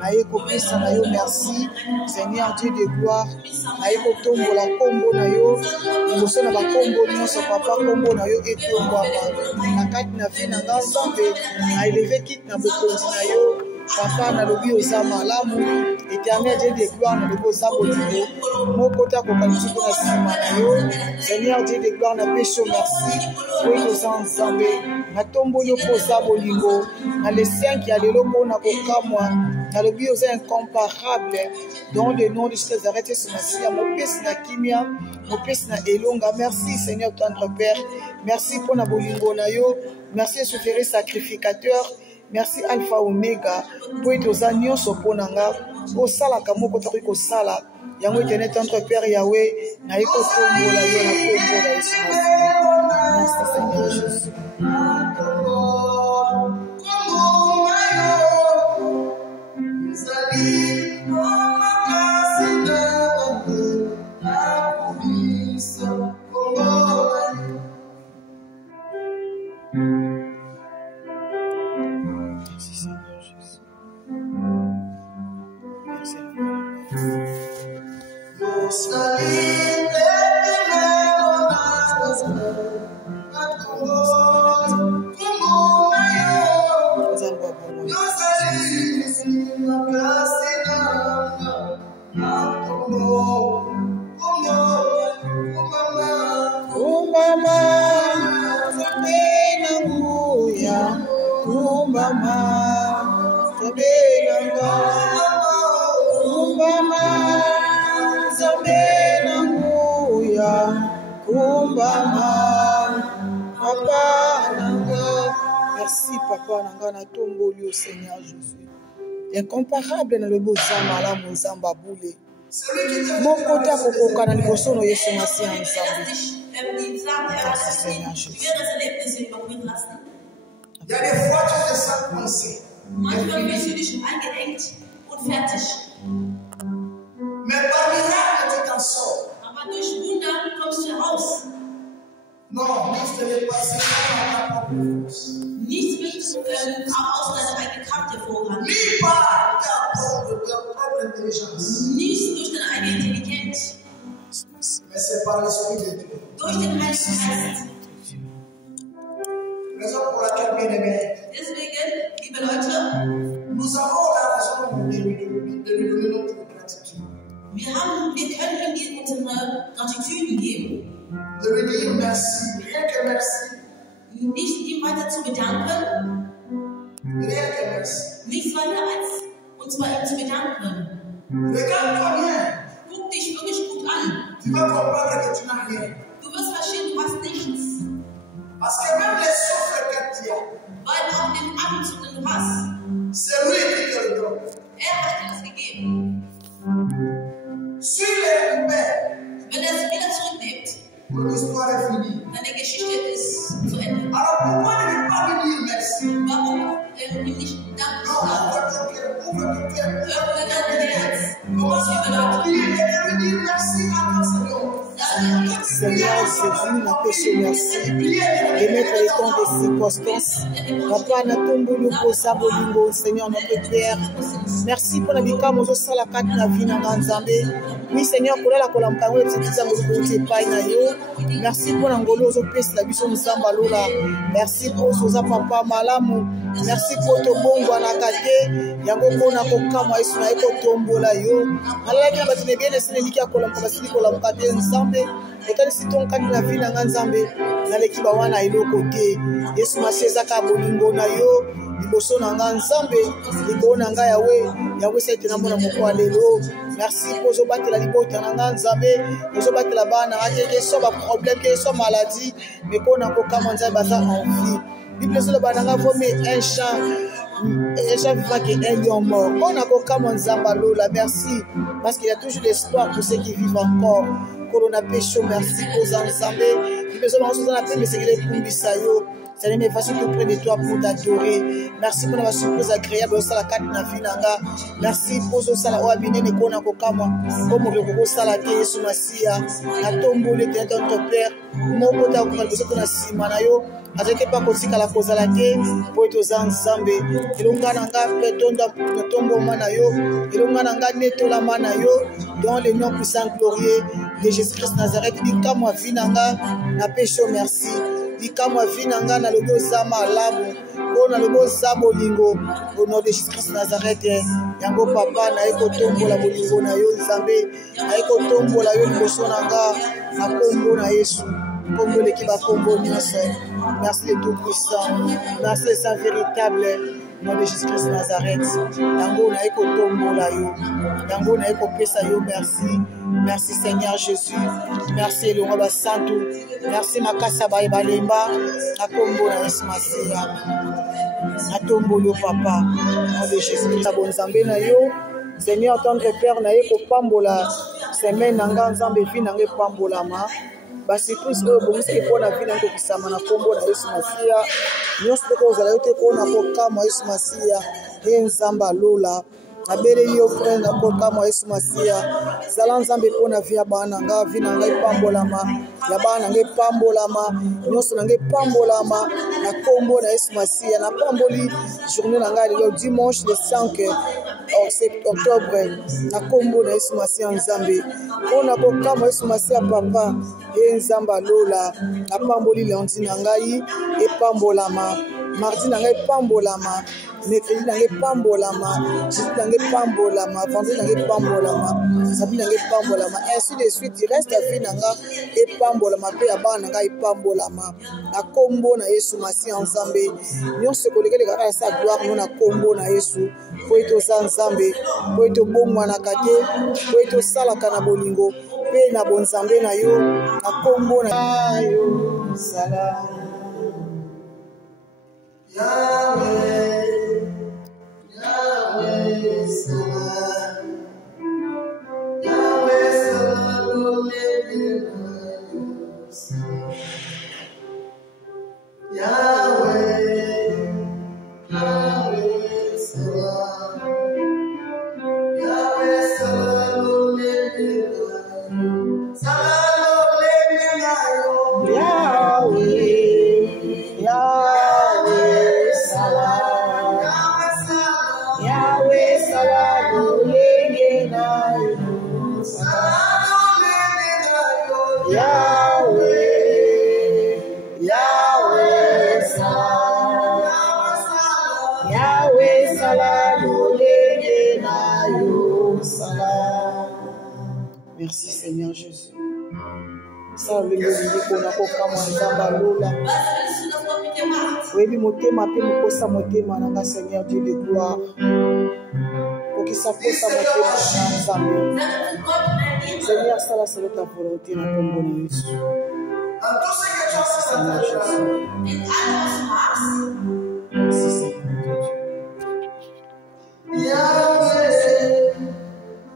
naye kopesa na yo merci Seigneur Dieu de gloire naye kotombola kombo na yo liboso na bakombo nyonso papa kombo na yo etombwama na kati na vie na nga Nzambe na eleve kiti na bokonzi na yo papa nalobi oza malamu Éternel Dieu de gloire nalobi oza bolingo moko te akokanisi mpo na nsima na yo Seigneur Dieu de gloire napesi yo merci oyo toza Nzambe natomboli yo mpo oza bolingo na le 5 ya lelo mpona kokamwa nalobi oza incomparable dans le nom de Jésus arrêtez ce Messie mopesi na kimia mopesi na elonga merci Seigneur tendre Père merci pour na bolingo na yo merci souverain sacrificateur merci Alpha Omega pour ete oza nyonso mpo na nga osalaka moko tokoki kosala yango Éternel tendre Père Yahweh naye kotombola yo na kombo na Yesu merci Seigneur Jésus Merci papa nanga na tomboli au Seigneur Jésus. Incomparable na le bozama la mozamba boule. Mon côté kokoka na liboso no Yesu Masihi Nzambe. Merci Seigneur Jésus. Il y a des fois tu te sens coincé. Manchmal fühlst du dich eingeengt und fertig. Mais par miracle tu t'en sors. Aber durch Wunder kommst du raus. Non, nichts ne wird passieren par ta propre force. Nichts wird aus deiner eigenen Kraft hervorgehen. Ni par ta propre intelligence. Nichts durch deine eigene Intelligenz. Mais c'est par l'Esprit de Dieu. Durch den Heiligen Geist. Raison pour laquelle, bien aimé, Deswegen, liebe Leute, nous avons la raison de lui donner notre gratitude. wir können ihm unsere Gratitude geben. De lui dire merci, rien que merci. Nicht ihm weiter zu bedanken, Rien que merci. nichts weiter als uns bei ihm zu bedanken. Regarde-toi bien. Guck dich wirklich gut an. Tu vas comprendre que tu n'as rien. Du wirst verstehen, du hast nichts. Parce que même les souffles que tu as, Weil auch den Atemzug, den du hast, c'est lui qui te le donne. hat dir das gegeben. S'il est ouvert, Wenn er es wieder zurücknimmt, ton histoire est finie. deine Geschichte ist zu Ende. Alors pourquoi ne pas lui dire merci? Warum ihm nicht Dank Non, sagen? ouvre ton cœur. Öffne dein Herz. Commence à prier et de lui dire merci à ton Seigneur. Seigneur Jésus, na péché merci de mettre les temps des circonstances. Papa na tomboli oposa bolingo Seigneur notre Père. Merci pour la bikamo zo sala kati na vie na Nzambe. Oui Seigneur kolela kolampa ngo petite zango ko te pai na yo. Merci pour ngolo zo pesa la biso Nzamba lola. Merci pour soza papa malamu. Merci pour to bongo na kate yango kona ko kama Yesu na eko tombola yo. Alala ki batine bien esene likia kolampa basili kolampa te Nzambe. Et si ton kati na vie na Nzambe na lekiba wana eloko te Yesu Masihi ezaka bolingo na yo liboso na Nzambe libo na nga yawe sete na mona moko alelo. Merci pour zo batela libota na Nzambe zo batela bana ate so ba problème ke so maladie mais kona ko kama Nzambe baza en vie. Bible zo ba na vomi un chant vivant qui est un lion mort. On a encore comme Nzamba lola. Merci parce qu'il y a toujours l'espoir pour ceux qui vivent encore. Corona pécho, merci pour Nzambe. Il besoin de nous appeler mais c'est qu'il est pour Bissayo. C'est une façon de prendre de toi pour t'adorer. Merci pour la surprise agréable au sala kat na finanga. Merci pour ce sala oabine ne kona kokama. Comme le koko sala ke Yesu Masihi. Na tombole te ton père. Moko ta ko kalboso na simana yo. azaki pa kotikala kozala te po toza nzambe elonga na nga mpe tomboma na yo elonga na nga netolama na yo dans le nom puissant glorieux de Jésus-Christ Nazareth. Likamwa vi na nga na pesho merci, likamwa vi na nga na lobo za malamu po na lobo za bolingo au nom de Jésus-Christ Nazareth. Yango papa na ekotombola bolingo na yo nzambe, na ekotombola yo liboso na nga na kombo na Yesu. Kombo l'équipe à combo nyonso. Merci le Tout-Puissant, merci le Saint véritable nom de Jésus-Christ Nazareth. Yango na ekotombola yo, yango na ekopesa yo merci. Merci Seigneur Jésus, merci le roi santo, merci makasa ba balemba na kombo na Yesu Masiya. Atombo yo papa, nom de Jésus. Ta bon nzambe na yo, Seigneur tendre Père na eko pambola semaine nanga nzambe vi nanga pambolama. Basi tous oyo bomisaki mpona vi nango kokisama na kombo na Yesu Masiya. Nyonso mpe kozala yo te mpona kokama Yesu Masiya ye nzambe alola abeli yo frère na kokama Yesu Masiya. Zala nzambe mpona vi ya bana nga, vi na ngai pambolama, ya bana ngai pambolama, nyonso na ngai pambolama na kombo na Yesu Masiya. Na pamboli journée na ngai lelo dimanche le 5 octobre na kombo na Yesu Masiya nzambe mpona kokama Yesu Masiya papa ye nzambe alola. Na pamboli lundi na ngai epambolama, mardi na ngai pambolama, mercredi na ngai pambolama, jeudi na ngai pambolama, vendredi na ngai pambolama, samedi na ngai pambolama, ainsi de suite. Du reste ya vie na nga epambolama mpe ya bana na ngai epambolama na kombo na Yesu Masiya nzambe. Nyonso ekolekeleka kaka esa gloire no na kombo na Yesu po ete oza nzambe, po ete obongwanaka te, po ete osalaka na bolingo mpe na bonzambe na yo na kombo na yo. Salam Yahweh, Yahweh, salam. Yahweh, salam. Yahweh, Yahweh, salam. Yahweh, salam. Merci Seigneur Jésus. Ça le qu'on a kokama nzamba lola. Webi motema pe mokosa motema nanga Seigneur Dieu de gloire. Kokisa kosa motema na nzambe. Seigneur sala sala ta volonté na kombo na Yesu. Merci Seigneur Jésus. Merci Seigneur Dieu. Yahweh,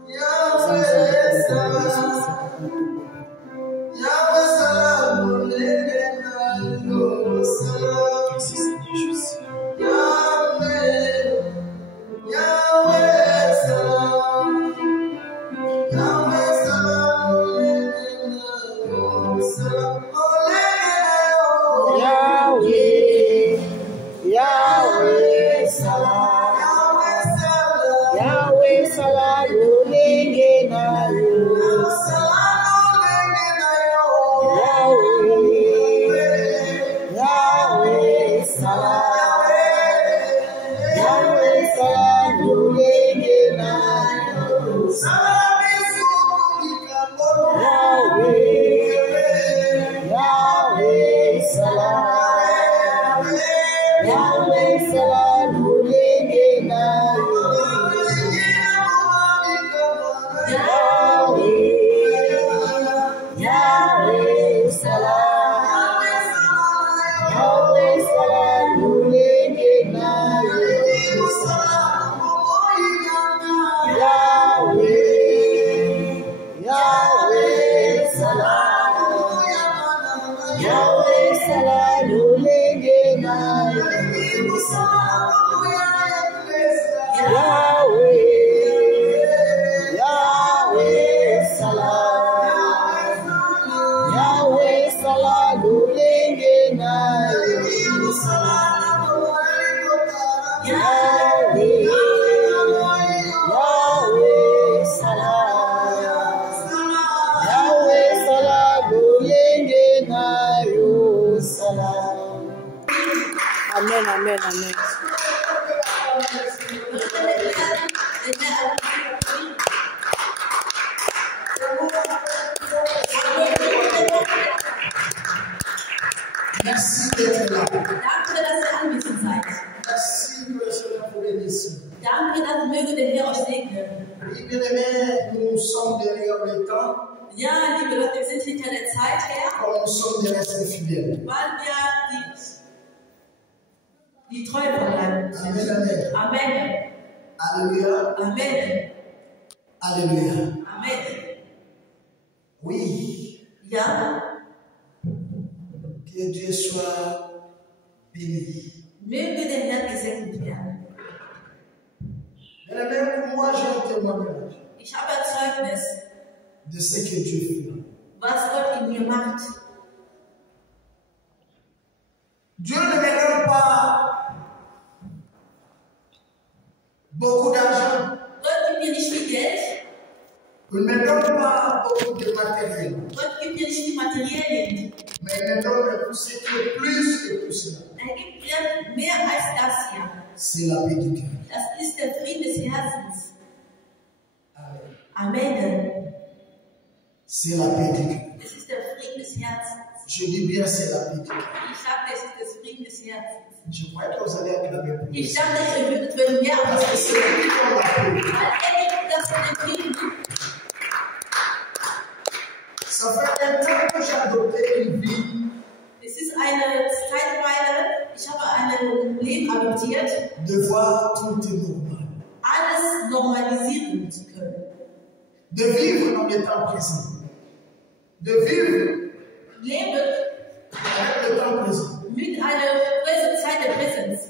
Yahweh, salam. Yahweh, salam. Merci Seigneur Jésus. Yahweh, Yahweh, salam. Yahweh, salam. Yahweh, Yahweh, salam. Yahweh salam olenge na yo. Yahweh, Yahweh salam. Yahweh salam olenge na yo. Yahweh, Yahweh salam. Yahweh salam olenge na yo. Yahweh, Amen, amen. Merci d'être là. Danke, dass ihr anwesend seid. Merci que le Seigneur vous bénisse. Danke, dass möge der Herr euch segnen. Bien-aimés, nous sommes derrière le temps, Ja, liebe Leute, wir sind hinter der Zeit her, comme nous sommes des restes fidèles. weil wir die Treue verbleiben. Amen, amen. Amen. Alléluia. Amen. Alléluia. Amen. Oui, Ja, que Dieu soit béni. möge der Herr gesegnet werden. Bien-aimés, moi j'ai un témoignage Ich habe ein Zeugnis, de ce que Dieu fait. was Gott in mir macht. Dieu ne me donne pas beaucoup d'argent. Gott gibt mir nicht viel Geld, Il ne me donne pas beaucoup de matériel. Gott gibt mir nicht viel Materialien. Mais il me donne tout ce qui est plus que tout cela. Gibt mir mehr als das hier. C'est la paix du cœur. Das ist der Frieden des Herzens. Amen. Amen. C'est la paix du cœur. Es ist der Frieden des Herzens. Je dis bien c'est la paix du cœur. Ich sage, es ist der Frieden des Herzens. Je croyais que vous allez acclamer pour Ich ça. dachte, ihr würdet mir mehr Parce que aber c'est lui qui donne la paix. weil gibt das den Frieden gibt. Ça fait un temps que j'ai adopté une vie Es ist eine Zeitweile, ich habe ein Leben adoptiert, de voir tout est normal. alles normalisieren zu können. De vivre dans le temps présent. De vivre Leben avec le temps présent. mit einer Zeit der Präsenz.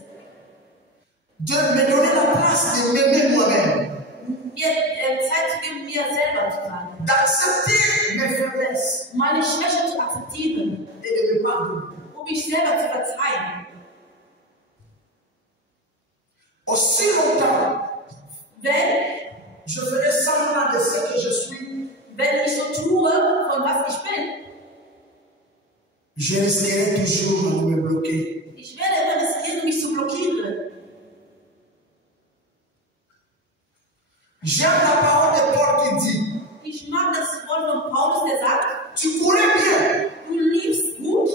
De me donner la place de m'aimer moi-même. Mir Zeit zu geben, mir selber zu sein. D'accepter mes faiblesses Meine Schwäche zu akzeptieren, et de me pardonner. mich selber zu verzeihen. Aussi longtemps, Wenn je ferai semblant de ce que je suis, ich so tue, von was ich bin, je risquerai toujours de me bloquer. ich werde immer riskieren, mich zu blockieren. J'aime la parole de Paul qui dit, Ich mag das Wort von Paulus, der sagt, tu courais bien, du liebst gut,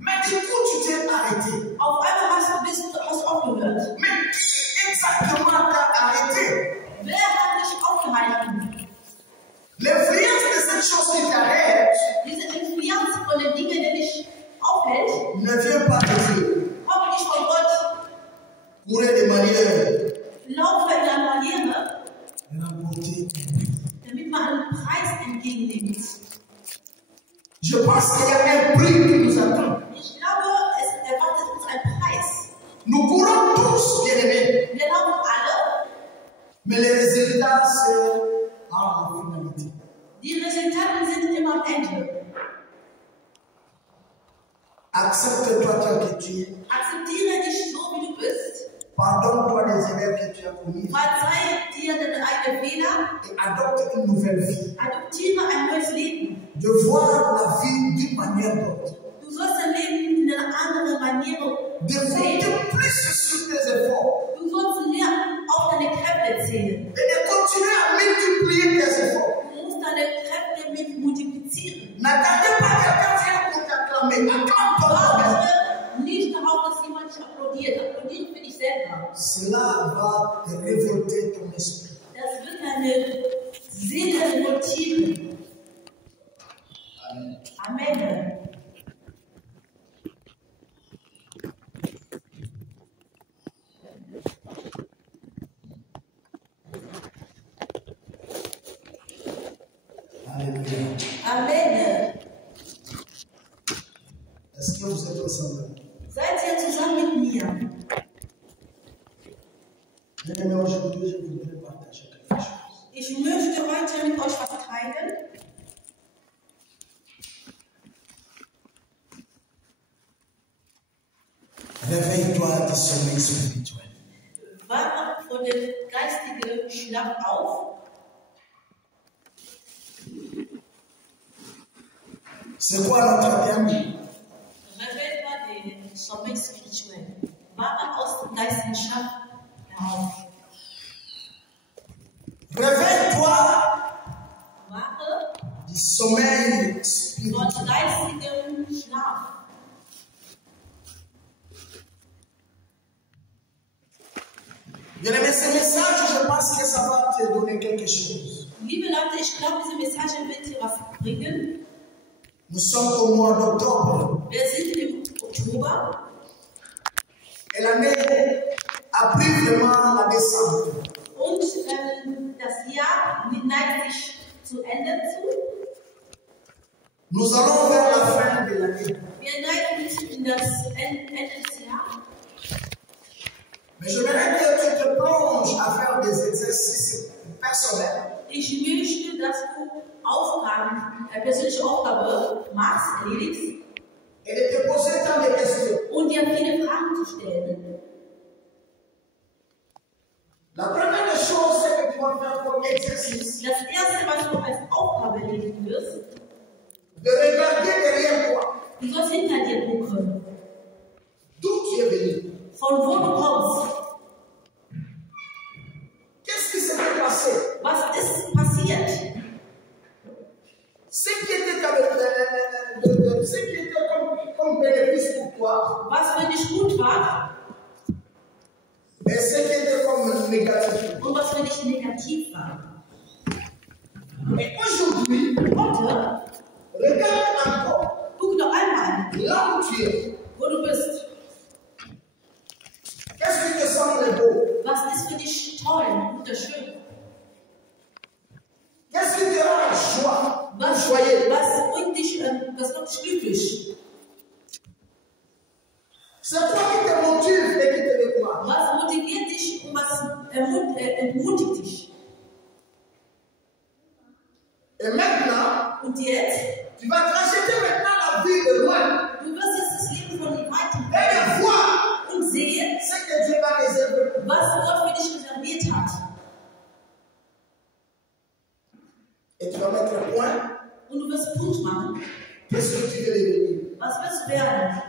mais du coup tu t'es arrêté. auf einmal bist du aufgehört. Mais qui exactement t'a arrêté? Wer hat dich aufgehalten? L'influence de cette chose qui t'arrête Diese Influenz von den Dingen, die dich aufhält, ne vient pas de Dieu. kommt nicht von Gott. Courir de manière Laufe in einer Maniere, remporter. damit man einen Preis entgegennimmt. Je pense qu'il y a un prix qui nous attend. Ich glaube, es erwartet uns ein Preis. Nous courons tous, bien-aimés, Wir laufen alle, mais les résultats, c'est à la finalité. die Resultate sind immer am Ende. Accepte-toi tel que tu es. Akzeptiere dich so, wie du bist. Pardonne-toi les erreurs que tu as commises Verzeih dir deine eigenen Fehler. et adopte une nouvelle vie. Adoptiere ein neues Leben. De voir la vie d'une manière d'autre. Du sollst dein Leben in einer anderen Maniere De sehen. compter plus sur tes efforts Du sollst mehr auf deine Kräfte zählen. et de continuer à multiplier tes efforts. Du musst deine Kräfte mit multiplizieren. N'attendez pas quelqu'un vienne pour t'acclamer. Acclame-toi toi-même. Warte nicht darauf, dass jemand dich applaudiert. Applaudiere für dich selber. Cela va te révolter ton esprit. Das wird deine Seele revoltieren. Amen. Alléluia. Amen. Est-ce que vous êtes ensemble? Seid ihr zusammen mit mir. Bien-aimés, aujourd'hui, je voudrais partager quelque chose. Ich möchte heute mit euch was teilen. Réveille-toi du sommeil spirituel. Wache von dem geistigen Schlaf auf. C'est quoi notre thème? Réveille-toi des sommeils spirituels. Wache aus dem geistigen Schlaf herauf. Réveille-toi Wache du sommeil von spirituel. geistigem Schlaf. Bien-aimé, ce message, je pense que ça va te donner quelque chose. Liebe Leute, ich glaube, diese Message wird dir was bringen. Nous sommes au mois d'octobre Wir sind im Oktober et l'année a pris vraiment la descente. und das Jahr neigt sich zu Ende zu. Nous allons vers la fin de l'année. Wir neigen uns in das Ende des Jahres. Mais je voudrais que tu te plonges à faire des exercices personnels. Ich möchte, dass du Aufgaben, persönliche Aufgabe machst, erledigst Et de te poser tant de questions. und dir viele Fragen zu stellen. La première des choses, c'est que tu vas faire comme exercice Das erste, was du als Aufgabe erledigen wirst, de regarder derrière toi du sollst hinter dir gucken, d'où tu es venu. von wo du kommst. Qu'est-ce qui s'était passé? Was ist passiert? Ce qui était comme bénéfice pour toi Was für dich gut war et ce qui était comme négatif. und was für dich negativ war. Et aujourd'hui, Heute, regarde encore guck noch einmal, là où tu es. wo du bist. Qu'est-ce qui te semble beau? Was ist für dich toll, wunderschön? Qu'est-ce qui te rend joie? Was Joyeux. macht dich glücklich? C'est toi qui te motive et qui te décourage. Was motiviert dich und was entmutigt dich? Et maintenant, Und jetzt, tu vas transiter maintenant la vie de loin du wirst jetzt das Leben von weitem et voir und sehen, ce que Dieu va réserver pour toi. was Gott für dich reserviert hat. Et tu vas mettre un point. Und du wirst Punkt machen. Qu'est-ce que tu veux devenir? Was wirst du werden?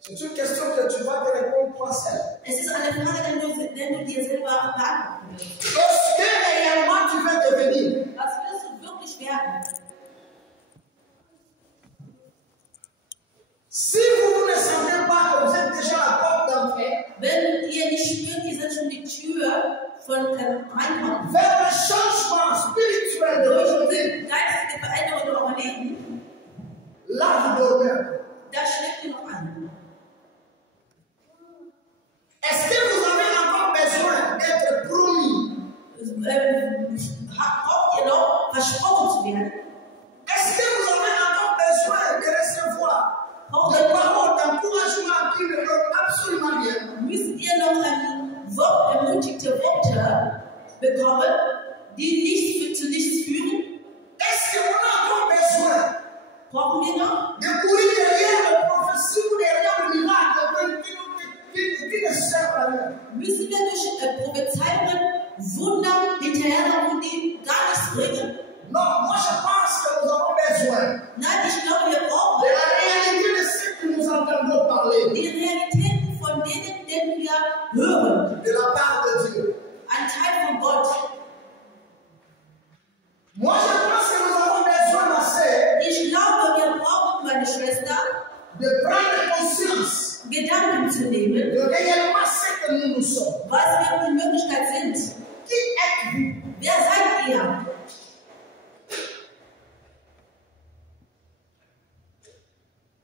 C'est une question que tu vas te répondre toi seul. Es ist eine Frage, den du dir selber beantworten wirst. Qu'est-ce que réellement tu veux devenir? Was wirst du wirklich werden? Si vous ne sentez pas que vous êtes déjà à la porte d'entrée Wenn ihr nicht spürt, ihr seid schon die Tür von Reinkommen. vers le changement spirituel de Durch votre vie, die geistige Veränderung in eurem Leben, là vous dormez encore. da schläft ihr noch an. Est-ce que vous avez encore besoin d'être promis? Braucht ihr noch versprochen zu werden? Est-ce que vous avez encore besoin de recevoir Braucht des ihr paroles d'encouragement qui ne donnent absolument rien? müsst ihr noch ermutigte Worte bekommen, die zu nichts führen? Est-ce qu'on a encore besoin Brauchen wir noch? de courir derrière les prophéties ou derrière le miracle qui ne servent à rien? Müssen wir durch Prophezeiungen, Wunder hinterherlaufen, die gar nichts bringen? Non, moi je pense que nous avons besoin Nein, ich glaube, wir brauchen de la réalité de ce que nous entendons parler die Realitäten von denen wir hören. de la part de Dieu. Ein Teil von Gott. Moi je pense que nous avons besoin, ma sœur, Ich glaube, wir brauchen, meine Schwester, de prendre conscience Gedanken zu nehmen, de réellement ce que nous sommes. was wir in Wirklichkeit sind. Qui êtes-vous? Wer seid ihr?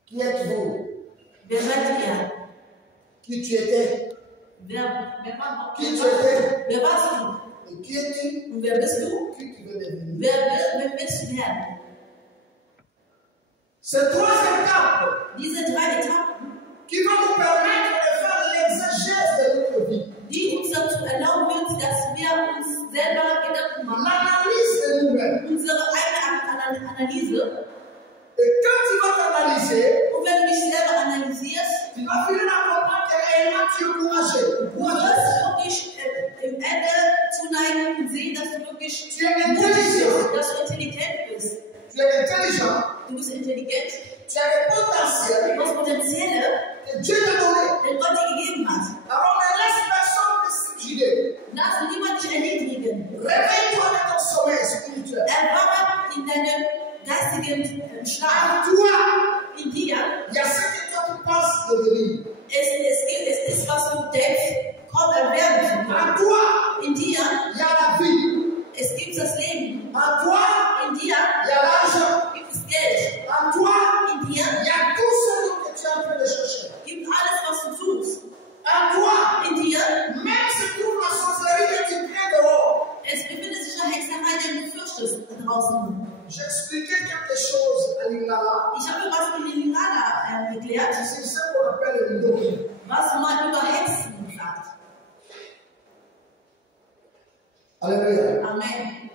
Qui êtes-vous? Wer seid ihr? Qui tu étais? Qui warst du? Et qui es-tu? Und wer bist du? Qui tu veux devenir? Wer willst du werden? Ces trois étapes Diese 3 Etappen, qui vont nous permettre de faire l'exégèse de notre vie, die uns dazu erlauben wird, dass wir uns selber Gedanken machen, l'analyse de nous-mêmes. unsere eigene Analyse. Et quand tu vas t'analyser, Und wenn du dich selber analysierst, tu vas finir à comprendre que réellement tu es courageux. du wirst wirklich im Ende zuneigen und sehen, dass du wirklich Tu es mutig intelligent. bist, dass du intelligent bist. Tu es intelligent. Du bist intelligent, Tu as des potentiels du hast Potenziale, que Dieu t'a donnés. den Gott dir Réveille-toi de ton sommeil spirituel. Erwache in deinem geistigen En Schlaf. toi, In dir. il y a ce que toi tu penses devenir. Es ist, was du denkst, kommt werden. En toi, In dir. il y a la vie. Es gibt das Leben. En toi, In dir. il y a l'argent. Gibt es Geld. En toi, In dir. il y a tout ce que tu es en train de chercher. Gibt alles, was du suchst. En toi, In dir. même se trouve la sorcellerie que tu crées dehors. Es befindet sich eine Hexerei, den du fürchtest draußen. J'expliquais quelque chose à Lingala. Ich habe was in Lingala erklärt, C'est ce qu'on appelle le Ndoki. was man über Hexen sagt. Alléluia. Amen.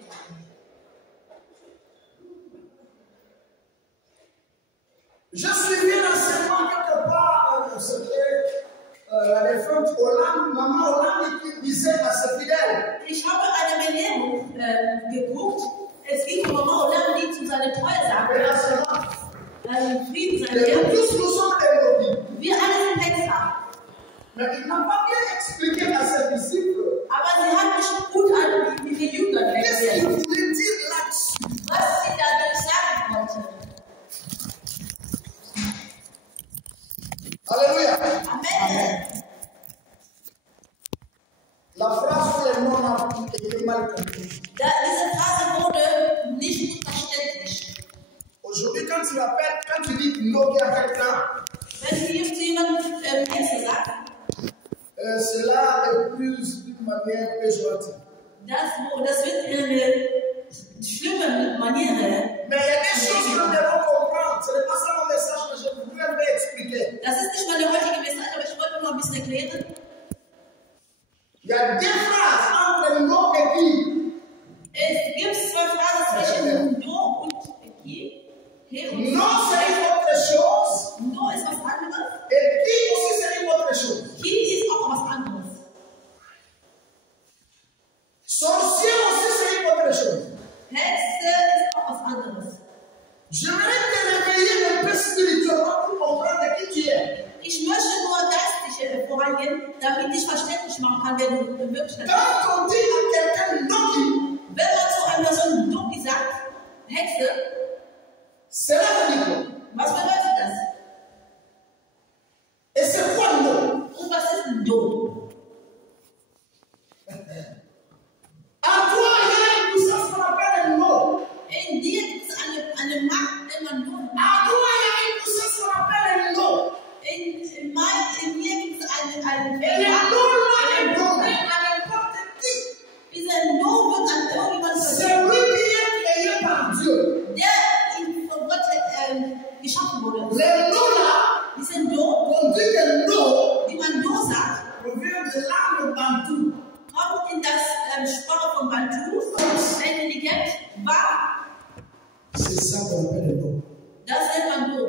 Je suivais l'enseignement quelque part, c'était la défunte Hollande, maman Hollande qui disait à ses fidèles. Ich habe eine Belehrung geguckt. Es ging um Mama Hollande, die zu seiner Treue sagte, Frieden sein Et wird. tous nous sommes des Ndoki. Wir alle sind Hexer. Mais il n'a pas bien expliqué à ses disciples Aber sie hat nicht gut an die Jünger qu'est-ce qu'il erklärt, voulait dire là-dessus. was sie dadurch sagen wollte. Alléluia. Amen. La phrase sur les noms n'a été mal comprise. Diese Phrase wurde nicht gut verständlich. Aujourd'hui, quand tu dis Ndoki à quelqu'un, Wenn sie jetzt jemand Hexe sagt, cela est plus d'une manière péjorative. das wird in eine schlimme Manier. Mais il y a des choses que nous devons comprendre. Ce n'est pas ça mon message que je voudrais expliquer. Das ist nicht meine heutige Message, aber ich wollte nur ein bisschen erklären. Il y a des phrases entre non et qui. Es gibt zwei Phrasen zwischen No und Ki. Non, c'est une autre chose. No ist was anderes. Et qui aussi, c'est une autre chose. Ki ist auch was anderes. Sorcier aussi, c'est une autre chose. Hexe ist auch was anderes. J'aimerais te réveiller un peu spirituellement pour comprendre qui tu es. Ich möchte nur geistlich vorangehen, damit ich verständlich machen kann, wer du wirklich bist. Quand on dit à quelqu'un Ndoki, Wenn man zu einer Person Doki sagt, Hexe, cela veut dire quoi? was bedeutet das? Et c'est quoi non? Und was ist ein Do? En toi, il y a une puissance qu'on appelle un nom. In dir gibt es eine Macht, die man nur En toi, il y a une puissance qu'on appelle un nom. in mir gibt es eine Et le nom là est donné à n'importe qui. Dieser No wird an irgendjemand C'est vergeben, lui qui est créé par Dieu. der von Gott geschaffen wurde. Le nom là, Dieser Do, on dit que nom die man Do sagt, provient de langue bantou. kommt in das Sprache von Bantu, intelligent, wahr. C'est ça qu'on appelle le nom. Das nennt man Do,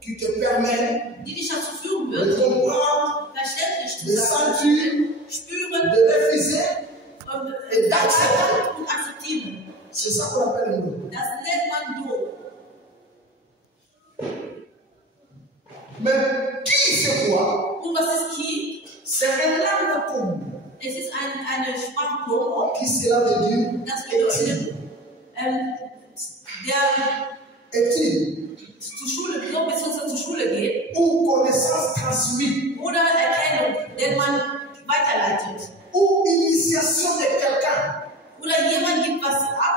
Qui te permet die dich dazu führen de wird, comprendre, verständlich de zu sein, sentir, spüren de refuser. und Et d'accepter. und akzeptieren. C'est ça qu'on appelle le nom. Das nennt man Do. Mais qui c'est quoi? Und was ist Ki? C'est une langue commune. Es ist eine Sprachprobe, Qui cela veut dire? das Est-il? bedeutet, der Est-il? zur Schule, noch beziehungsweise zur Schule geht, Ou connaissance transmise. oder Erkennung, den man weiterleitet. Ou initiation de quelqu'un. Oder jemand gibt was ab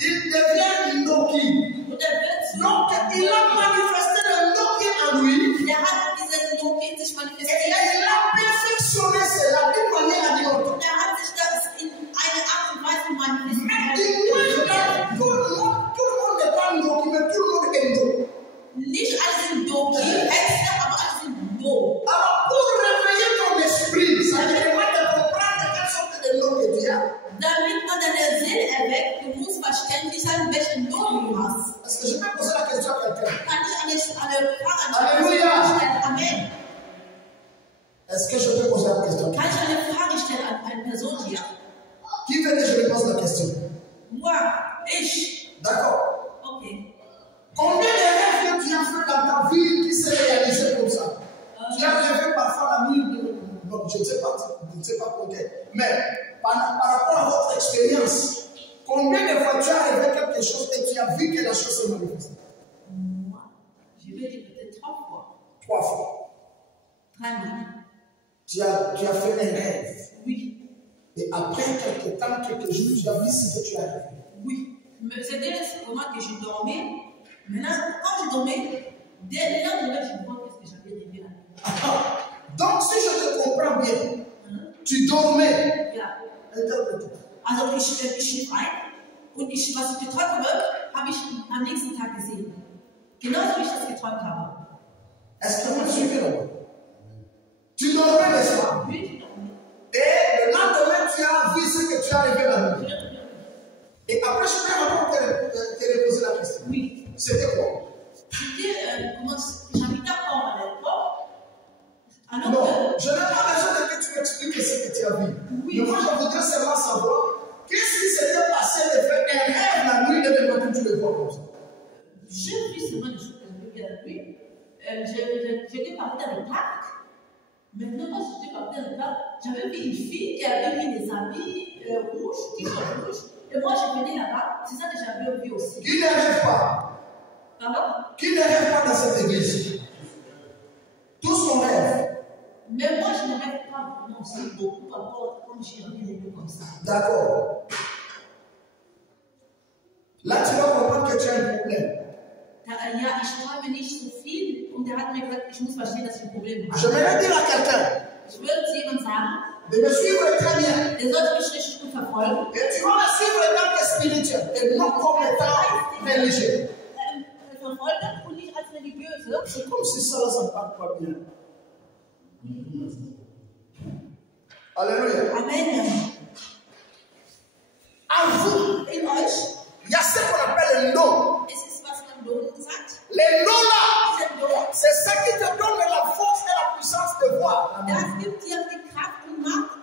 Il devient Ndoki. und er wird Donc, il a manifesté le Ndoki en lui. der hat diesen Mokin sich Et manifestiert il a perfectionné cela d'une manière à dire. und er hat sich das in eine Art und Weise Mais manifestiert. dis-moi, tout le monde n'est pas Ndoki, mais tout le monde est Ndoki. Nicht alle sind Doki, Hexe, aber alle sind Do. Alors, pour réveiller ton esprit, ça demande de comprendre quelle sorte de nom que tu as. Damit man deine Seele erweckt, du musst verständlich sein, welchen Do du hast. Est-ce que je peux poser la question à quelqu'un? Kann ich eine Frage Halleluja. stellen? Amen. Est-ce que je peux poser la question? Kann ich eine Frage stellen an eine Person hier? Qui veut que je lui pose la question? Moi, ich. D'accord. Okay. Combien de rêves que tu as fait dans ta vie qui s'est réalisé comme ça? Tu as rêvé parfois la nuit bon, je ne sais pas compter, mais par rapport à votre expérience, combien de fois tu as arrivé quelque chose et tu as vu que la chose se manifeste? Moi, je vais dire peut-être 3 fois. 3 fois. 3 000. Tu as fait un rêve. Oui. Et après quelques temps, quelques jours, tu as vu ce que tu as arrivé. Oui. C'était au moment que je dormais. Maintenant, quand je dormais, dès le lendemain, je vois qu'est-ce que j'avais rêvé là. Donc, si je te comprends bien, tu dormais. Ja. Interprète. Also ich schlief ein und was ich geträumt habe, habe ich am nächsten Tag gesehen. Genauso wie ich das geträumt habe. Est-ce que vous suivez là-bas? Tu dormais, n'est-ce pas? Oui. Et le lendemain, tu as vu ce que tu as rêvé la nuit. Et après, je peux encore te reposer la question. Oui. C'était quoi? C'était, j'habitais encore à l'époque. Alors Non, je n'ai pas besoin de que tu m'expliques ce que tu as vu. Oui. Mais moi, je voudrais seulement savoir qu'est-ce qui s'était passé de faire un rêve la nuit et de matin tu le vois comme ça. j'ai vu seulement des choses que j'avais vues la nuit. J'étais partie dans le parc. Maintenant, quand j'étais partie dans le parc, j'avais vu une fille qui avait mis des habits rouges, qui sont rouges. Et moi, je venais là-bas. C'est ça que j'avais vu aussi. Qui ne rêve pas? Pardon? Qui ne rêve pas dans cette église? Tous on rêve. Mais moi, je ne rêve pas vraiment aussi beaucoup par rapport à quand j'ai rêvé comme ça. D'accord. Là, tu vas comprendre que tu as un problème. Ja, ich träume nicht so viel und er hat mir gesagt, ich muss verstehen, dass ich ein Problem habe. J'aimerais dire à quelqu'un Ich würde zu jemandem sagen, de me suivre très bien. der sollte mich richtig gut verfolgen. Et tu vas me suivre dans le spirituel et non comme étant religieux. Verfolgen und nicht als religiöse. C'est comme si ça ne parle pas bien. Alléluia. Amen. À vous, In euch il y a ce qu'on appelle le nom. ist es, was man Lohn sagt. Les noms là, Dieser Lohn, c'est ça qui te donne la force et la puissance de voir. das gibt dir die Kraft und Macht.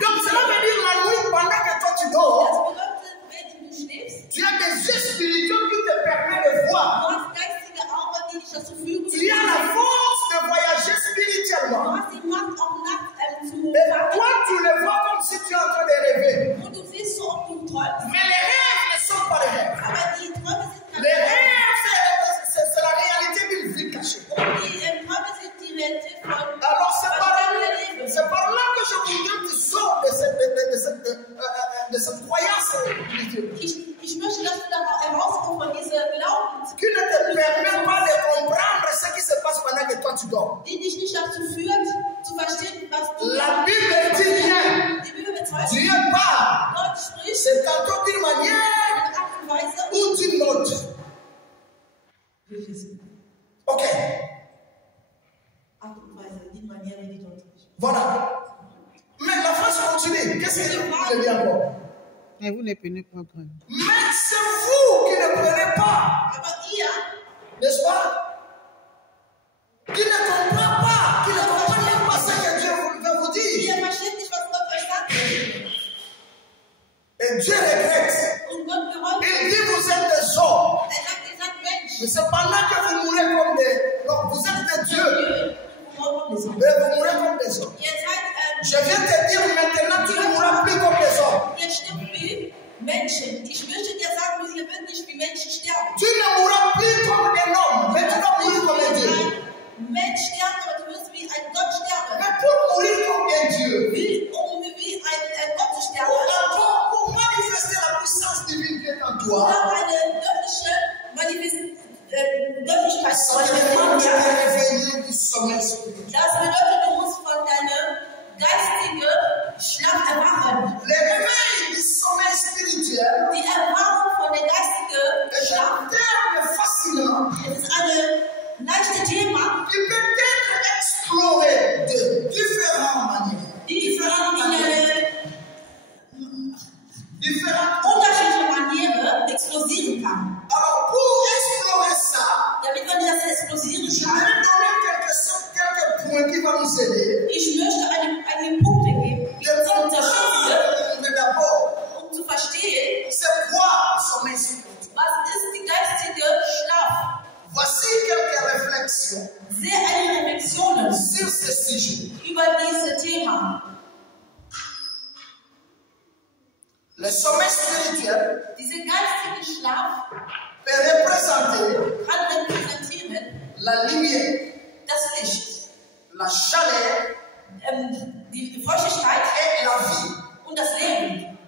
Donc cela veut dire la nuit pendant que toi tu Das dors, bedeutet, wenn du schläfst, tu as des yeux spirituels qui te permettent de voir. du hast geistige Augen, die dich dazu führen, Tu as la force de voyager du spirituellement. hast die Macht, auch nachts zu Et fahren. toi, tu le vois comme si tu es en train de rêver. Und du siehst so, ob du träumst. Mais les rêves ne sont pas les rêves. Aber die Träume sind keine Les Träume. rêves, c'est la réalité d'une vie cachée. Und die Träume sind die Realität von Alors c'est Leben. par là que je voudrais que tu sors de cette croyance religieuse Ich möchte, dass du da herauskommst von dieser Glaubens, qui ne te permet pas de comprendre ce qui se passe pendant que toi tu dors. die dich nicht dazu führt, zu verstehen, was du La Bible dit bien, Die Bibel bezeugt, Dieu parle. Gott spricht C'est tantôt d'une manière in Art und Weise. ou d'une autre. Ok, Art und Weise, die Manière, die dort ist. voilà. Mais la phrase continue. Qu'est-ce que je dis encore? Mais vous ne prenez pas grand. Mais c'est vous qui ne prenez pas, Aber ihr, n'est-ce pas? Qui ne comprend pas, qui ne comprenez pas ce que Dieu veut vous dire. ihr versteht nicht, was Gott euch sagt. Et Dieu regrette. Und Gott bereut. Il dit vous êtes des hommes. Ihr sagt Mensch. Mais c'est pendant que vous mourrez comme des... Non, vous êtes des dieux. Ihr Mais vous mourrez comme des hommes. seid, Je viens te dire maintenant, tu ne mourras plus comme des hommes. ihr stirbt wie Menschen. Ich möchte dir sagen, ihr werdet nicht wie Menschen sterben. Tu ne mourras plus comme un homme, mais tu vas mourir comme un Dieu. Ein Mensch sterben, aber du wirst wie ein Gott sterben. Mais pour mourir comme un Dieu, Wie ein Gott zu sterben. pour manifester la puissance divine qui est en Oder toi, eine Göttlichkeit ça zu demande de sterben. te réveiller du sommeil spirituel. Das bedeutet, du musst von deinem geistigen Schlaf erwachen. Le réveil du sommeil spirituel Die Erwachung von der geistigen est Schlaf. un terme fascinant Es ist ein leichtes Thema, qui peut être exploré de différentes manières. die in Différentes. unterschiedliche Manieren explosieren kann. Alors, pour explorer ça, Damit man das explosieren je kann, vais donner quelques points qui vont nous aider. ich möchte einige Punkte geben, die uns unterstützen, Mais d'abord, um zu verstehen, c'est Le sommeil spirituel Dieser geistige Schlaf peut représenter kann repräsentieren la lumière, das Licht, la chaleur die Feuchtigkeit et la vie. und das Leben.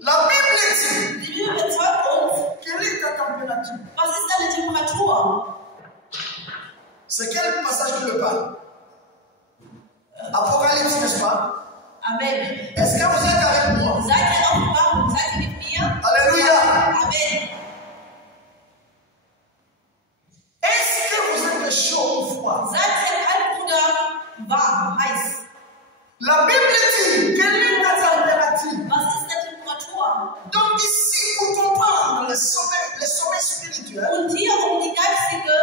La Bible dit Die Bibel bezeugt uns, quelle est ta température. was ist deine Temperatur? C'est quel passage qui le parle? Apocalypse, n'est-ce pas? Amen. Est-ce que vous êtes avec moi? Seid ihr in Offenbarung? Seid ihr mit mir? Alléluia. Amen. Est-ce que vous êtes chaud ou froid? Seid ihr kalt oder warm, heiß? La Bible dit quelle est ta température. Was ist deine Temperatur? Donc ici, pour comprendre le sommeil spirituel, Und hier, um die geistige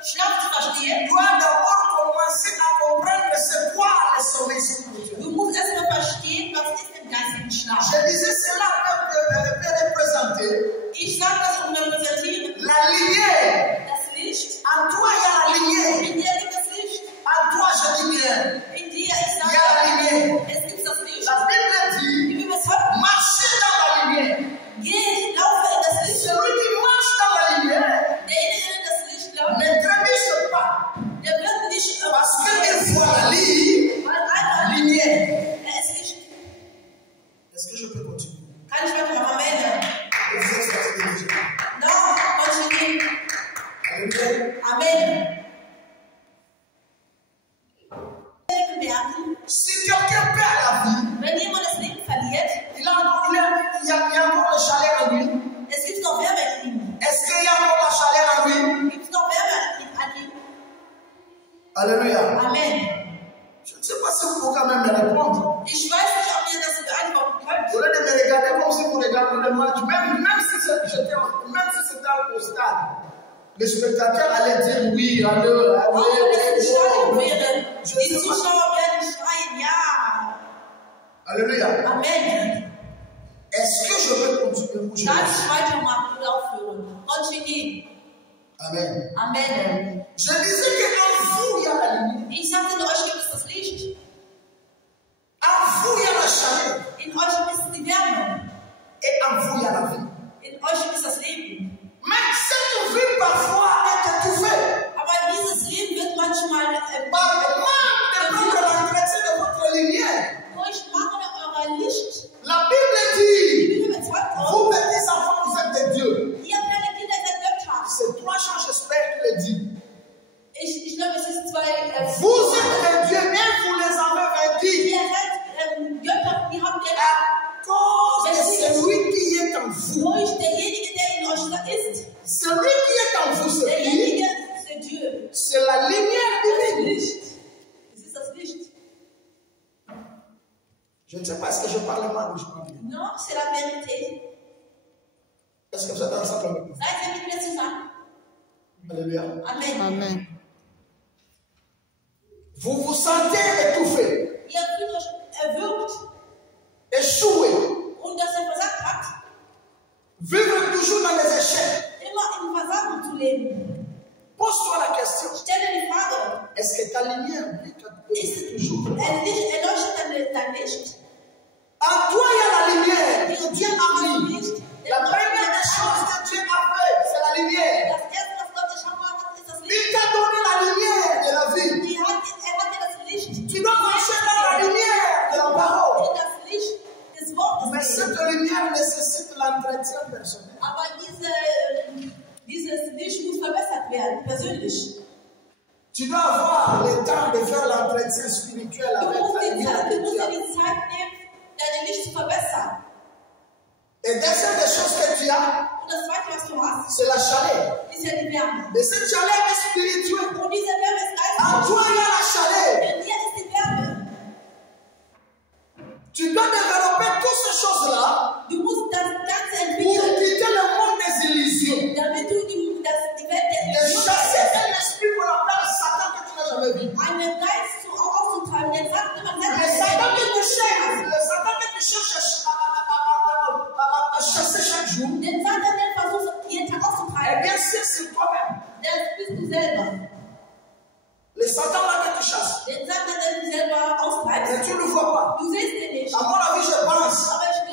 Schlaf zu verstehen, tu dois d'abord commencer à comprendre c'est quoi le sommeil spirituel. du musst erstmal verstehen, was ist im geistigen Schlaf. Je disais cela peut représenter Ich sage das, um repräsentieren la lumière. das Licht. En toi, il y a la lumière. In dir gibt es Licht. En toi, je dis bien, In dir, ich il y a la sage, lumière. es gibt das Licht. La Bible dit, Die Bibel sagt, marchez dans la lumière. geh, laufe in das Licht. Celui qui marche dans la lumière Derjenige, der das Licht läuft, ne trébuche pas. der wird nicht Parce qu'il voit la lumière. weil einer, Lumière. er ist Licht. Est-ce que je peux continuer? Kann ich weitermachen? Amen. Vous êtes fatigué déjà. Non, continue. Alléluia. Amen. Merken, Si quelqu'un perd la vie, wenn jemand das Leben verliert, il y a encore le chalet en lui. es gibt noch Wärme in ihm. Est-ce qu'il y a encore la chaleur en lui? Gibt es noch Wärme an ihm? Alléluia. Amen. Je ne sais pas si vous pouvez quand même me répondre. Ich weiß nicht, ob ihr das beantworten könnt. Au lieu de me regarder comme si vous regardez le match, même si c'était au stade, les spectateurs allaient dire oui, allô, Auch allô, wenn es ein Stadion allô. wäre, Je die sais pas. Zuschauer werden schreien, ja. Alléluia. Amen. Est-ce que je peux continuer ou je Darf laisse? ich weitermachen oder aufhören? Continue. Amen. Amen. Je disais qu'en vous, il y a la lumière. Ich sagte, in euch gibt es das Licht. En vous, il y a la chaleur. In euch ist die Wärme. Et en vous, il y a la vie. In euch ist das Leben. Mais cette vie, parfois, est étouffée Aber dieses Leben wird manchmal par le manque de l'entretien de votre lumière. durch Mangel eurer Licht. La Bible Die dit, Bibel bezeugt uns, vous petits enfants, vous êtes des dieux. ihr kleine Kinder seid Götter. C'est 3 chants, j'espère qu'il le dit. Ich glaube, es ist zwei. Vous êtes des dieux et vous les avez vaincus Ihr seid Götter, die haben den à cause de celui qui est en vous. durch derjenige, der in euch ist. Celui qui est en vous, c'est qui? Derjenige ist der Dieu. C'est la lumière Das divine. Licht. Es ist das Licht. Je ne sais pas si je parle mal ou je parle bien. Non, c'est la vérité. Est-ce que vous êtes ensemble avec moi? Seid ihr mit mir zusammen? Alléluia. Amen. Amen. Vous vous sentez étouffé, Ihr fühlt euch erwürgt échoué, und dass ihr versagt habt, vivre toujours dans les échecs. immer im Versagen zu leben. Pose-toi la question. Stell dir die Frage, Est-ce que ta lumière brille toujours? erleuchtet dein Licht? En toi, il y a la lumière que Dieu a mis. La première des choses que Dieu a fait, c'est la lumière. Das erste, was Gott erschaffen hat, ist das Licht. Il t'a donné la lumière de la vie. Er hat dir das Licht. Tu dois marcher dans la lumière de la parole. In das Licht des Wortes. Mais cette lumière nécessite l'entretien personnel. Aber dieses Licht muss verbessert werden, persönlich. Tu dois avoir le temps de faire l'entretien spirituel Du avec musst la lumière dir de Dieu. die Zeit nehmen, dein Licht zu verbessern. Et deuxième des choses que tu as, Und das Zweite, was du hast, c'est la chaleur. ist ja die Wärme. Mais cette chaleur est spirituelle. Und diese Wärme ist En geistig. toi, il y a la chaleur. In dir ist die Wärme. Tu dois développer toutes ces choses-là Du musst das Ganze pour entwickeln, quitter le monde des illusions. damit du die Welt der De Illusion chasser verlässt. un esprit qu'on appelle Satan que tu n'as jamais vu. Einen Geist auszutreiben, der sagt, man Le selbst Satan que tu cherches à chasser chaque jour, den Satan, der versucht, jeden Tag eh auszutreiben, bien c'est sur toi-même. das bist du selber. Le Satan là que tu chasses, Den Satan, der du selber austreibst, mais tu ne le vois pas. du siehst ihn nicht. À mon avis, je pense Aber ich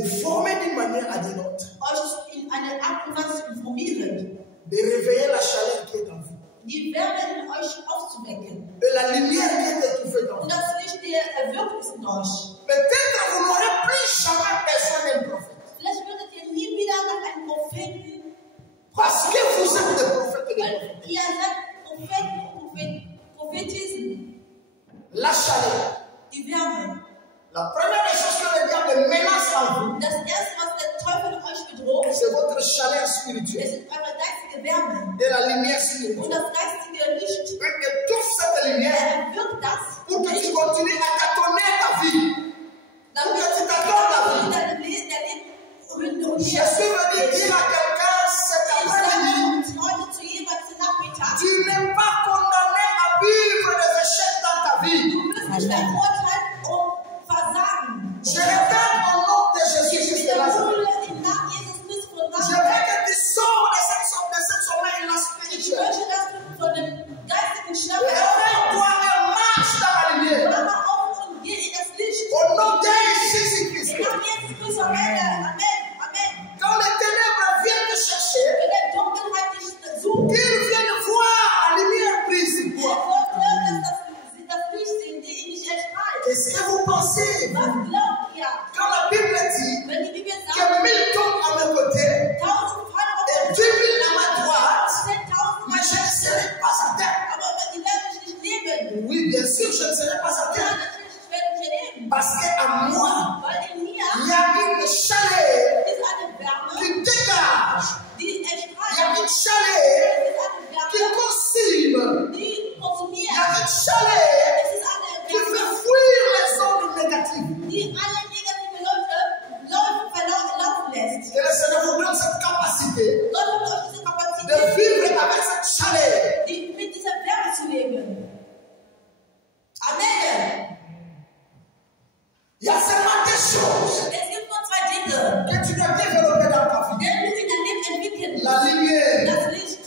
vous former d'une manière à d'une autre, euch in einer Art und Weise zu informieren, de réveiller la chaleur qui est en vous. die Wärme in euch aufzuwecken. Et la lumière qui est étouffée en Und vous. das Licht, der erwirkt ist in euch. Peut-être que vous n'aurez plus jamais besoin d'un prophète. Vielleicht würdet ihr nie wieder nach einem Propheten, Parce que vous êtes des prophètes et des weil prophètes. ihr seid Propheten und Prophetisen. La chaleur. Die Wärme. La première des choses que le diable menace en vous, Das erste, was der Teufel euch bedroht, c'est votre chaleur es spirituelle ist eure geistige Wärme et la lumière und spirituelle. das geistige Licht. Il étouffe cette lumière Er erwirkt das, pour que tu continues à tâtonner ta vie. Pour que tu tâtonnes ta vie. dein Leben und Je suis venu dire à quelqu'un cet après-midi, heute zu jemandem Nachmittag, tu n'es pas condamné à vivre des échecs dans ta vie. du wirst nicht verurteilt Versagen. Je répète au nom de Jésus-Christ de Nazareth. Im Namen Jesus Christus von Je veux Nazareth. que tu sors de cette sommeil-là Ich spirituel. möchte, dass du von dem geistigen Schlaf Réveille-toi et marche dans la lumière. Wache auf und geh in das Licht. Au nom de Jésus-Christ. Im Namen Jesus Christus. Amen. Amen. Amen. Quand les ténèbres viennent te chercher, Wenn der Dunkelheit dich sucht, qu'ils viennent voir la lumière brille sur er toi. wollte, dass das Licht sehen, die ihn nicht erstrahlt. Est-ce que vous pensez, Was glaubt ihr? quand la Bible dit Wenn die Bibel que sagt, 1000 tombent à mes côtés 1000 fallen auf et der 2000 à ma droite, 10.000 mais je ne serai pas à terre? aber die werden mich nicht nehmen. Oui, bien sûr, je ne serai pas à Ja, terre. natürlich, ich werde mich nehmen. Parce qu'à moi, Weil in mir il y a une chaleur ist eine Wärme, qui dégage. die Il y a erstrahlt. une chaleur Es ist eine qui Wärme, consume. die Il y konsumiert. a une chaleur Es ist eine qui Wärme, fait fuir les ondes négatives. die alle negative Leute verlaufen lässt. Que le Seigneur vous donne cette capacité Gott hat euch diese de Kapazität, vivre avec cette chaleur. mit dieser Wärme zu leben. Amen. Il y a seulement des choses Es gibt nur zwei Dinge, que tu dois développer dans ta vie. die du in dein Leben entwickeln. La lumière. Das Licht.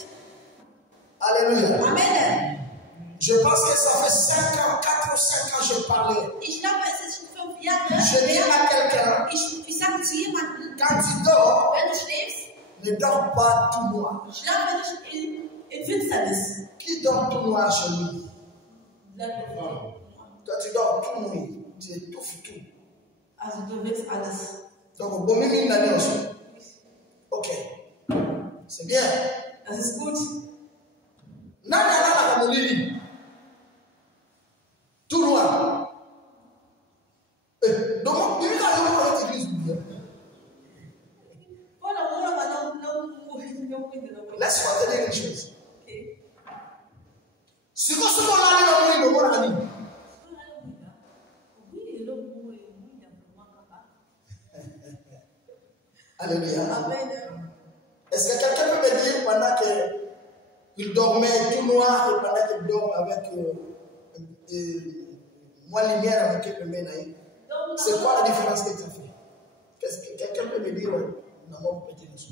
Alléluia. Amen. Je pense que ça fait 5 ans, 4 ou 5 ans que je parlais. Ich glaube, es ist schon 5 Jahre. Je dis à quelqu'un, Ich sage zu jemandem, quand tu dors, wenn du schläfst, ne dors pas tout noir. schlafe nicht in Finsternis. Qui dort tout noir chez lui? Also Toi, tu dors tout noir. Tu étouffes tout. du willst alles. Donc, au bon milieu de l'année aussi. Ok. C'est bien. Das ist gut. Nani analala kamulili? Tout noir. Donc, il y a une église. Laisse-moi te dire une chose. Si vous êtes dans le monde, alléluia. Est-ce que quelqu'un peut me dire pendant qu'il dormait tout noir et pendant qu'il dort avec moins lumière avec le ménaï? C'est quoi la différence que tu as fait? Qu'est-ce que quelqu'un peut me dire? Non, on peut dire ça.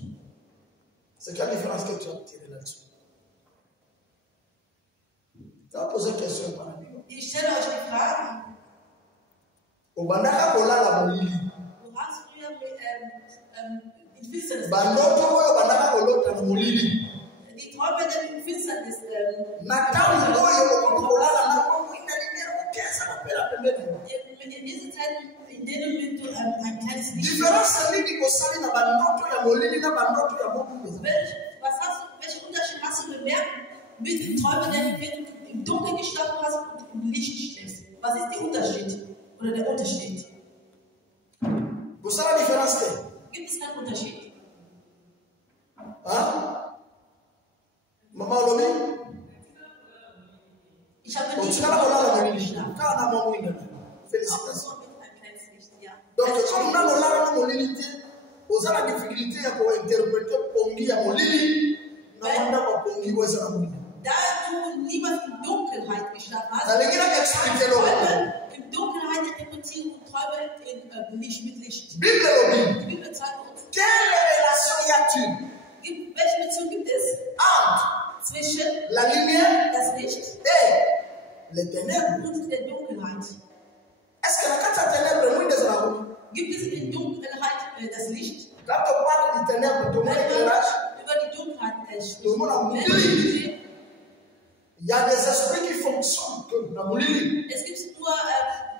C'est quelle différence que tu as tiré là-dessus? Tu vas poser une question par la Bible. Ich stelle euch die Frage. Au bandaka kolala molili. Du hast früher in Finsternis. Bandoto oyo bandaka kolota na molili. Die Träume der in Finsternis. Na tangu oyo okoki kolala na bongo inalimia mokesa mapela pembeni. In diesen Zeiten, in denen du ein kleines Licht. Différence nini kosali na bandoto ya molili na bandoto ya bongo? Welchen Unterschied hast du bemerkt mit den Träumen, wenn du im Dunkeln geschlafen hast und im Licht schläfst? Was ist der Unterschied? Oder der Unterschied? Vous savez la différence? Gibt es keinen Unterschied? Hein? Maman Lomi? Ich habe Donc nicht tu vas kolala molili. geschlafen. Kana mama wina. Aber Félicitations. nur mit einem kleines Licht, ja. Donc comme na kolala na molili te, oza na difficulté ya ko interpréter pongi ya molili na wanda ko pongi weza na molili. Da du niemals in Dunkelheit geschlafen hast, Na lingine expliquer lo. Träume in Dunkelheit interpretieren und Träume in Licht mit Licht. Bible Lomi. Die Bibel zeigt uns, Quelle relation y a-t-il welche Beziehung gibt es entre zwischen la lumière das Licht et les ténèbres? und der Dunkelheit. Est-ce que la carte à ténèbres, oui, des arabes? Gibt es in Dunkelheit das Licht. Quand on parle du ténèbre, tout le monde éclairage. Über die Dunkelheit Tout le monde a moulé. Il y a des esprits qui fonctionnent comme la moulée. Es gibt nur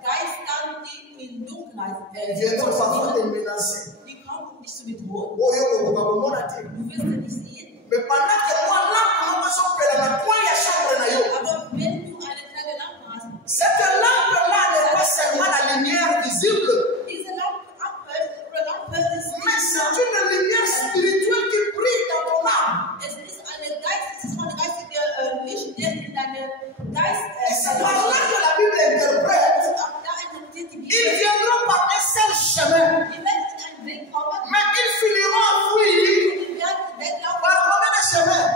Geister, die in Dunkelheit Ils viendront parfois te menacer. die kommen, um dich zu bedrohen. Oh, yo, on va vous montrer. Du wirst ja nicht sehen. Mais pendant que moi, là, on va s'opérer dans le coin, il y a chambre na yo. Aber wenn du eine kleine Lampe hast, Cette lampe-là n'est pas seulement la lumière visible, diese Lampe ist mais c'est une lumière spirituelle qui brille dans ton âme. es ist eine geistige Licht, der in deine Geist Et c'est par là que la Bible interprète. auch da interpretiert die Ils Bibel. viendront par un seul chemin, Die werden in einen Weg kommen, mais ils finiront à fuir die werden weglaufen. par combien de chemins?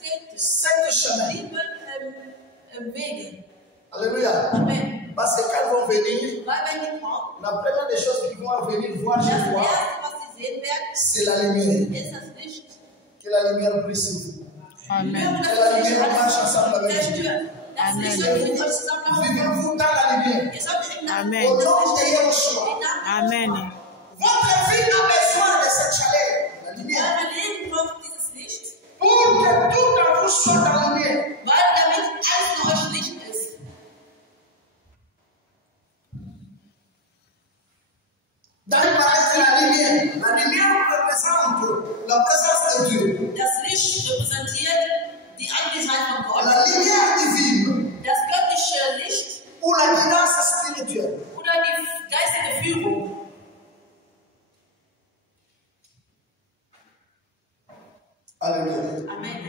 7 7 chemins. Wege. Alléluia. Amen. Parce que quand ils vont venir, Weil wenn die kommen, la première des choses qu'ils vont venir voir das chez Erste, toi, was sie sehen werden, c'est la lumière. ist das Licht. Que la lumière brille sur vous. Amen. Que la lumière marche ensemble avec vous. Zerstört. Das Amen. Licht soll mit euch zusammenlaufen. Vivez-vous dans la lumière. Ihr sollt im Namen Amen. Au nom de Yahushua. Amen. Votre vie a besoin de cette chaleur, la lumière, Euer Leben braucht dieses Licht, pour que tout en vous soit dans la lumière. weil damit alles in euch Licht ist. Dans le paradis, la lumière représente la présence de Dieu. Das Licht repräsentiert die Anwesenheit von Gott, La lumière divine das göttliche Licht ou la guidance spirituelle. oder die geistige Führung. Alléluia. Amen.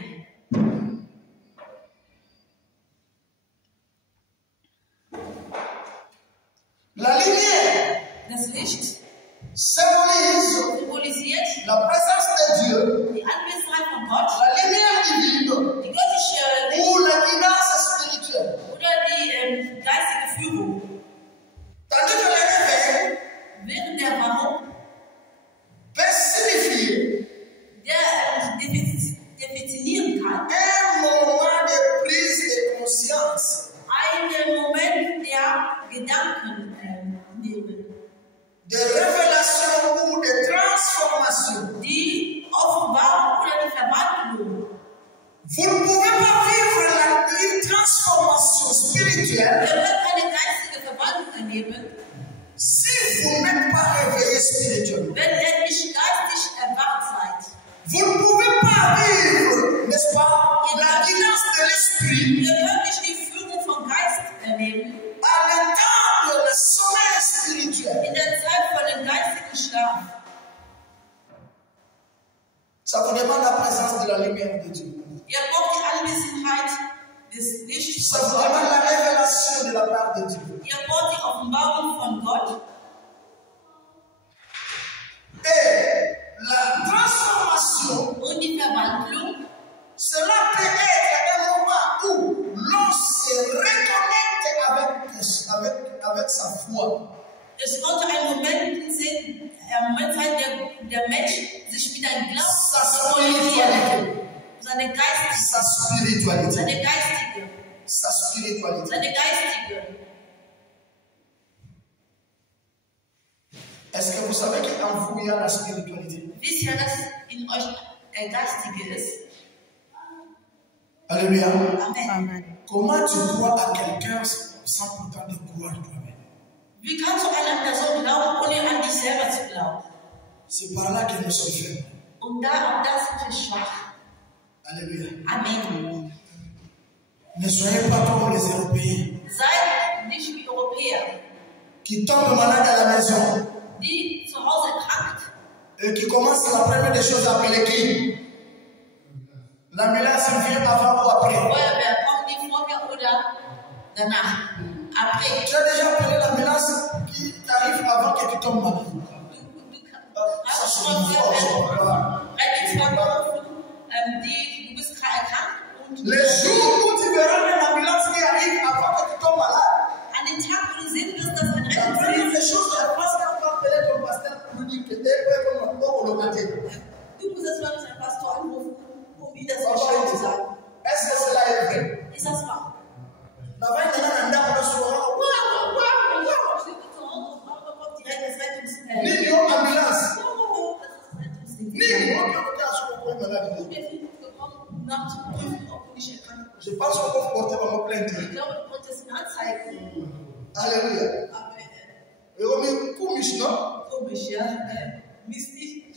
La lumière Das Licht symbolise symbolisiert la présence de Dieu, die Anwesenheit von Gott, la lumière divine die göttliche Licht ou la guidance spirituelle. oder die geistige Führung. Tandis que le réveil Während der Wachung, peut signifier der definieren kann, un moment de prise de conscience, einen Moment der Gedanken nehmen, de révélation ou de transformation. die Offenbarung oder die Verwandlung. Vous ne pouvez pas vivre une transformation spirituelle Ihr könnt eine geistige Verwandlung erleben, si vous n'êtes pas réveillé spirituellement. wenn ihr nicht geistig erwacht seid. Vous ne pouvez pas vivre, n'est-ce pas, la guidance de l'esprit Ihr könnt nicht die Führung vom Geist erleben à l'état de le sommeil spirituel. in der Zeit von dem geistigen Schlaf. Ça vous demande la présence de la lumière de Dieu. Ihr braucht die Anwesenheit des Lichts Ça von vous Gott. demande la révélation de la part de Dieu. Ihr braucht die Offenbarung von Gott. Et la transformation, Und die Verwandlung, cela peut être un moment où l'on se reconnecte avec sa foi. es konnte ein Moment sein, der Mensch sich mit einem Glauben Sa seine spiritualité. geistige, Sa spiritualité. seine geistige. Est-ce que vous savez qu'en vous, il y a la spiritualité? Wisst ihr, dass in euch geistige ist? Alléluia. Amen. Amen. Comment tu crois à quelqu'un sans pourtant te croire toi-même? Wie kannst du einer Person glauben, ohne an dich selber zu glauben? C'est par là que nous sommes faibles. Und da sind wir schwach. Alléluia. Amen. Ne soyez pas comme les Européens Seid nicht wie Europäer, qui tombent malades à la maison die zu Hause erkrankt et qui commencent la première des choses à appeler qui? L'ambulance vient avant ou après? Feuerwehr, kommen die vorher oder danach? Après. Tu as déjà appelé l'ambulance qui t'arrive avant que tu tombes malade. Hast du schon mal Feuerwehr? Du bist erkrankt und Les jours où tu verras une ambulance qui arrive avant que tu tombes malade, an den Tag, wo du sehen wirst, dass ein la première des Rettungsdienst, choses que tu passes quand tu vas appeler ton pasteur pour lui dire que tu es comme un pauvre locataire. du musst jetzt mal deinen Pastor anrufen, um ihm das Papa, Bescheid zu sagen. est-ce que cela est vrai? Ist das wahr? La veille de l'année, on a souvent, Steht zu Hause und kommt direkt das Rettungs... Nino ambulance. caméra vidéo. Wir sind gekommen, um nachzuprüfen, ob du dich erkannt hast. Je pense qu'on peut porter vraiment plainte. Ich glaube, du konntest ihn anzeigen. Alléluia. Amen. Et on est komisch, non? Komisch, ja. Mistig.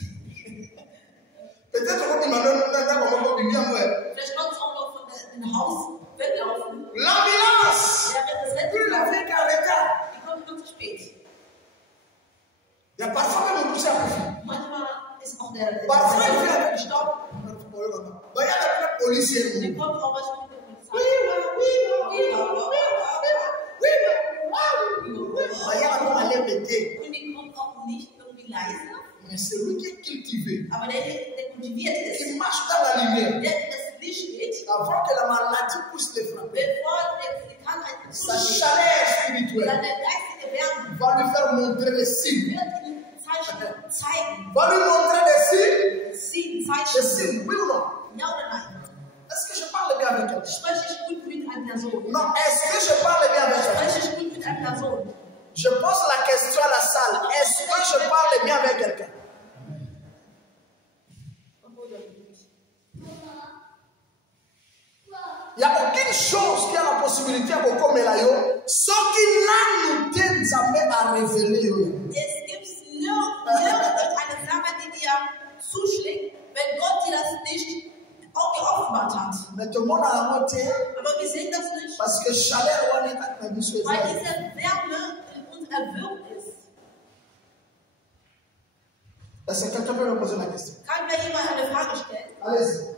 Peut-être qu'on dit maintenant, on bien, ouais. Vielleicht kommt es auch noch von dem Haus weglaufen. L'ambulance! Ja, das Plus la vie qu'en retard. Die kommt noch zu spät. Il y a parfois même un poussé à profit. Manchmal ist auch der Parfois, il fait la gestorben. il y a la policier. Die kommt auch manchmal mit der Polizei. Il y a un aller péter. Und die kommt auch nicht irgendwie leise. Mais c'est lui qui est cultivé. Aber der kultiviert ist, Qui marche dans la lumière. der in das Licht steht, Avant que la maladie puisse les frapper. bevor die Krankheit Sa zustößt, chaleur spirituelle seine geistige Wärme va lui faire montrer les signes. wird ihm Zeichen zeigen. Va lui montrer des signes. Sie Des Zeichen. signes, oui ou non? Ja oder nein? Est-ce que je parle bien avec elle? Spreche ich gut mit einer Person? Non, est-ce que je parle bien avec elle? Spreche ich gut mit einer Person? Je pose la question à la salle. Est-ce que je parle bien avec quelqu'un? Il n'y a aucune chose qui a la possibilité de comme Elayo, ce qui n'a nous jamais à révéler. Es gibt nirgendwo eine Sache, die dir zuschlägt, wenn Gott dir das nicht auch geoffenbart hat. Mais tout le monde a la moitié. Aber wir sehen das nicht, Parce que chaleur, on est à weil diese Wärme in uns erwürgt ist. Est-ce que quelqu'un peut me poser la question? Kann mir jemand eine Frage stellen? Allez-y.